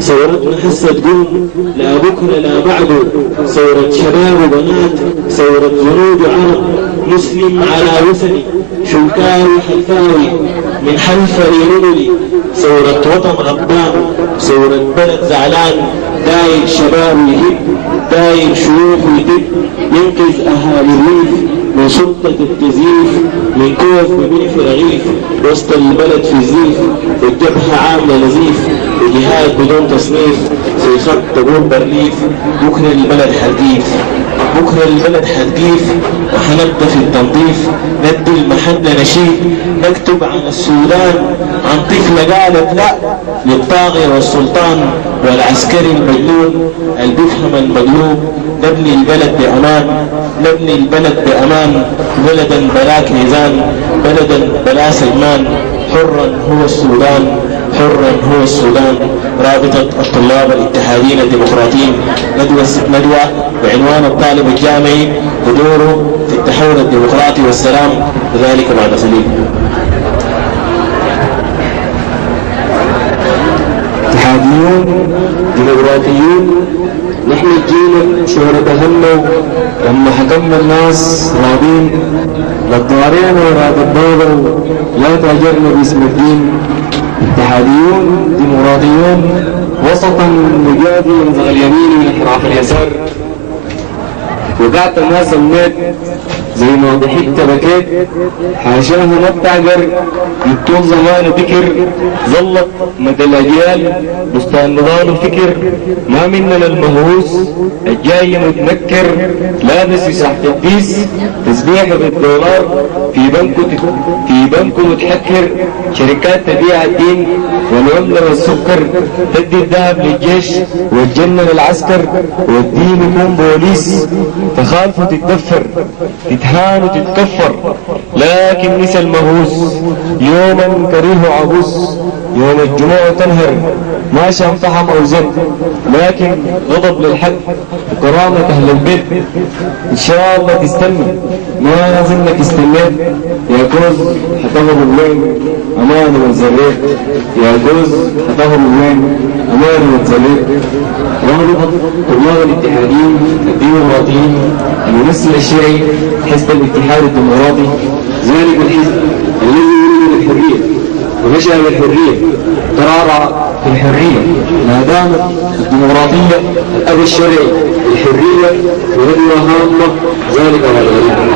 ثورتنا حسة تقوم لا بكرة لا بعده، ثورة شباب وبنات، ثورة جنود وعرب، مسلم على وثني، شنكاوي حلفاوي من حلفة لرجلي، ثورة وطن غضبان، ثورة بلد زعلان، داير شباب يهب، داير شيوخ ويدب، ينقذ أهالي الريف من سلطة التزييف، من كوف ببيع في رغيف، وسط البلد في زيف، والجبهة عاملة نزيف، وجهاد بدون تصنيف، في خط طابور برليف. بكرة البلد حتقيف، بكرة البلد حتقيف، وحنبدأ في التنظيف، ندي المحنة نشيد، نكتب عن السودان، عن طفلة قالت لا للطاغية والسلطان والعسكري المجنون اللي بيفهم المقلوب. نبني البلد بأمان، نبني البلد بأمان، بلدا بلاك ميزان، بلدا بلا سلمان، حرا هو السودان، حرا هو السودان. رابطة الطلاب الاتحاديين الديمقراطيين، ندوة بعنوان الطالب الجامعي ودوره في التحول الديمقراطي والسلام، وذلك بعد قليل. اتحاديون ديمقراطيون، نحن جينا شهرة همنا لما حكمنا الناس راضين، لا تضارينا وراد الدولة لا تاجرنا باسم الدين. اتحاديون ديمقراطيون وسطا مجادي ينزغ اليمين من انحراف اليسار، وقعت الناس النت زي ما ضحكت بكيت، حاشاها ما بتعقر يبطون زمان بكر، ظلت مدى الاجيال بستان نضال وفكر. ما مننا المهووس الجاي متنكر، لابس يسحب الديس تسبيحه بالدولار، في بنكه متحكر، شركات تبيع الدين والعمله والسكر، تدي الذهب للجيش والجنه للعسكر، والدين يكون بوليس، تخالفوا تتدفر، تتهان وتتكفر. لكن نسى المهووس يوما كريه عبوس، يوم الجموع تنهر ما شام طعم او زن، لكن غضب للحق وكرامة اهل البيت. ان شاء الله تستنى، ما زلك استنيت يا جوز حتهرب وين امان وتزريت، يا جوز حتهرب وين امان وتزريت. رابطة طلاب الاتحاديين الديمقراطيين الممثل الشيعي حزب الاتحاد الديمقراطي، ذلك الحزب الذي يريد الحرية ونشأ بالحرية، ترعرع في الحرية، ما دامت الديمقراطية الأب الشرعي الحرية وهدوة هامة، ذلك على الغريب.